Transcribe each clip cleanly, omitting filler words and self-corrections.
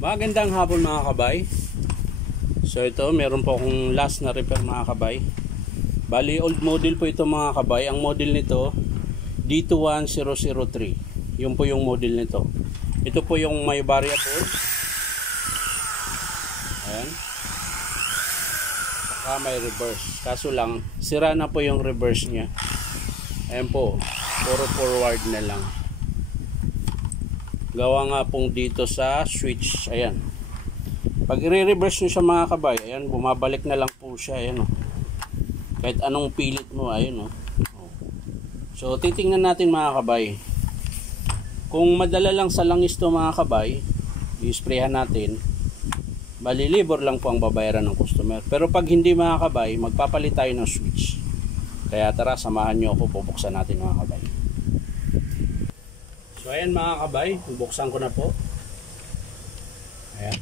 Magandang hapon mga kabay. So ito, meron po akong last na repair mga kabay. Bali, old model po ito mga kabay. Ang model nito, D21003. Yun po yung model nito. Ito po yung may variable. Ayan. Saka may reverse. Kaso lang, sira na po yung reverse nya. Ayan po, puro forward na lang. Gawa nga pong dito sa switch. Ayan. Pag i-reverse nyo siya mga kabay, ayan, bumabalik na lang po siya. Ayan, oh. Kahit anong pilit mo, ayun, oh. So, titingnan natin mga kabay. Kung madala lang sa langis to mga kabay, i-sprayhan natin. Bali, libor lang po ang babayaran ng customer. Pero pag hindi mga kabay, magpapalit tayo ng switch. Kaya tara, samahan nyo ako, bubuksan natin mga kabay. So ayan mga kabay, bubuksan ko na po. Ayan.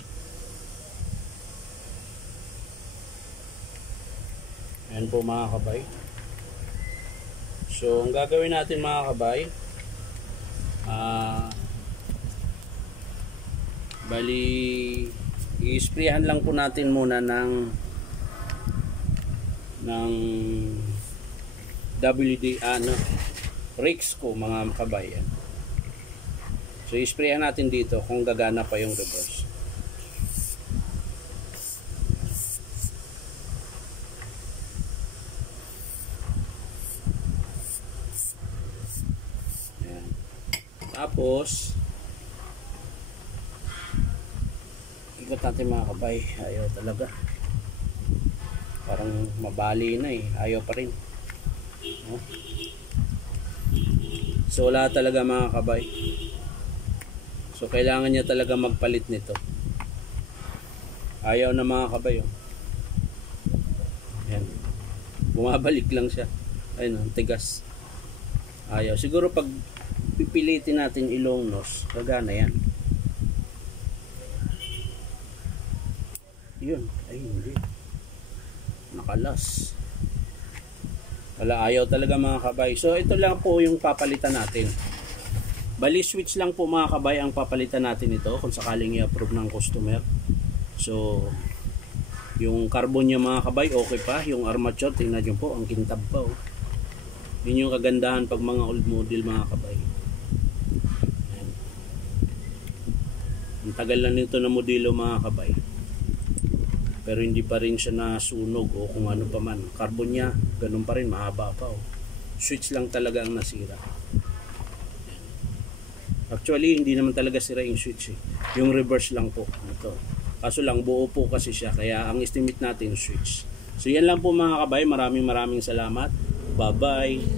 Ayan po mga kabay. So ang gagawin natin mga kabay, bali i-sprayhan lang po natin muna ng WD Rexco mga kabay. So i-sprayhan natin dito kung gagana pa yung reverse. Ayan. Tapos ikot natin mga kabay. Ayaw talaga. Parang mabali na eh. Ayaw pa rin. So wala talaga mga kabay. So kailangan niya talaga magpalit nito. Ayaw na mga kabay, oh. Ayan. Bumabalik lang siya. Ayun, ang tigas. Ayaw. Siguro pag pipilitin natin ilong nose, gagana yan. Yun. Ay hindi. Nakalas. Wala, ayaw talaga mga kabay. So ito lang po yung papalitan natin. Bali switch lang po mga kabay ang papalitan natin ito kung sakaling i-approve ng customer. So yung carbon niya mga kabay okay pa. Yung armature tingnan nyo po, ang kintab pa, oh. Yun yung kagandahan pag mga old model mga kabay. Ayan. Ang tagal na nito na modelo mga kabay, pero hindi pa rin siya nasunog o kung ano pa man. Carbon niya ganun pa rin, mahaba pa, oh. Switch lang talaga ang nasira. Actually, hindi naman talaga sira yung switch eh. Yung reverse lang po. Ito. Kaso lang, buo po kasi siya. Kaya ang estimate natin, switch. So yan lang po mga kabay. Maraming salamat. Bye-bye.